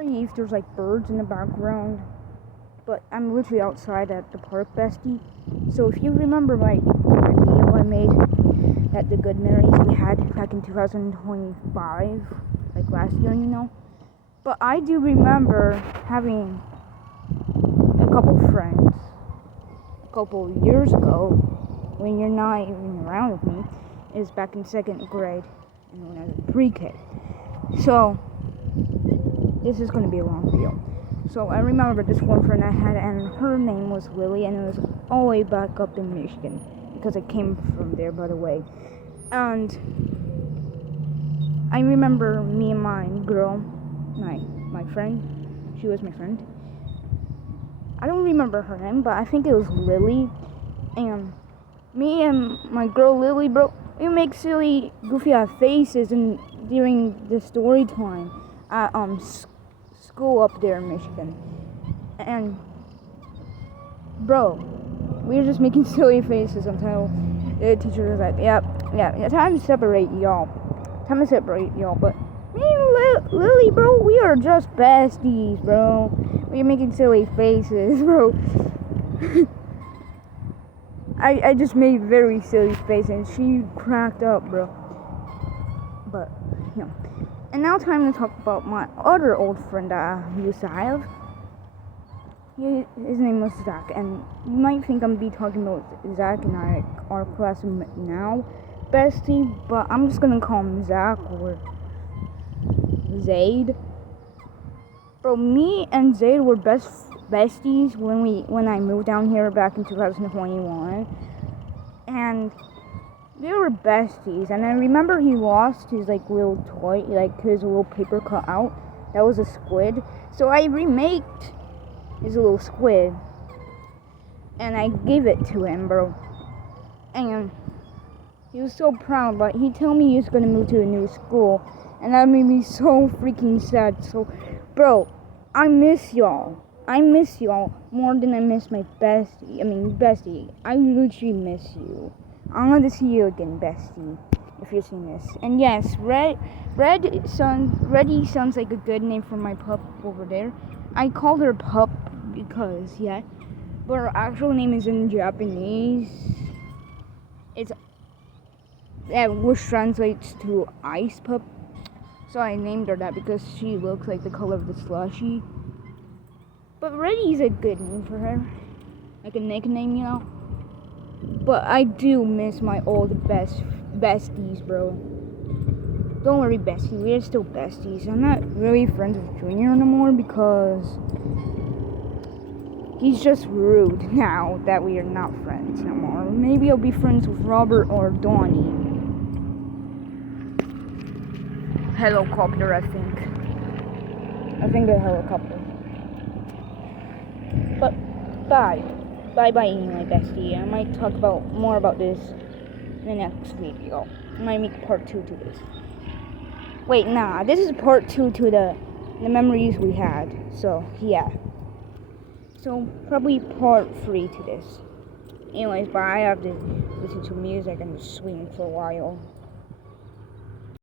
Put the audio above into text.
If there's like birds in the background, but I'm literally outside at the park, bestie. So if you remember my video I made at the good memories we had back in 2025, like last year. But I do remember having a couple friends a couple years ago when you're not even around with me. Is back in 2nd grade and when I was a pre-K. So this is going to be a long video. So I remember this one friend I had, and her name was Lily, and it was all the way back up in Michigan, because I came from there, by the way. And I remember me and my girl, my friend, she was my friend. I don't remember her name, but I think it was Lily. And me and my girl Lily, bro, we make silly, goofy faces during the story time at school up there in Michigan. And bro, we were just making silly faces until the teacher was like, yeah, time to separate y'all. But me and Lily, bro, we are just besties, bro. We're making silly faces, bro. I just made very silly faces, and she cracked up, bro. But, And now time to talk about my other old friend that I used to have. His name was Zach, and you might think I'm be talking about Zach and our classmate now, bestie, but I'm just gonna call him Zach or Zaid. Bro, me and Zaid were besties when I moved down here back in 2021, and we were besties. And I remember he lost his little toy, his little paper cutout. That was a squid, so I remade his little squid, and I gave it to him, bro. And he was so proud, but he told me he was gonna move to a new school, and that made me so freaking sad. So, bro, I miss y'all. I miss y'all more than I miss my bestie. I literally miss you. I want to see you again, bestie, if you're seeing this. And yes, Reddy sounds like a good name for my pup over there. I called her Pup because, but her actual name is in Japanese. Which translates to Ice Pup. So I named her that because she looks like the color of the slushie. But Reddy's a good name for her. Like a nickname, But I do miss my old besties, bro. Don't worry, bestie. We're still besties. I'm not really friends with Junior anymore because he's just rude now that we are not friends anymore. Maybe I'll be friends with Robert or Donnie. Helicopter, I think a helicopter. But bye my bestie. I might talk more about this in the next video. I might make part 2 to this. Wait, nah, this is part 2 to the memories we had. So so probably part 3 to this. Anyways, but I have to listen to music and swing for a while.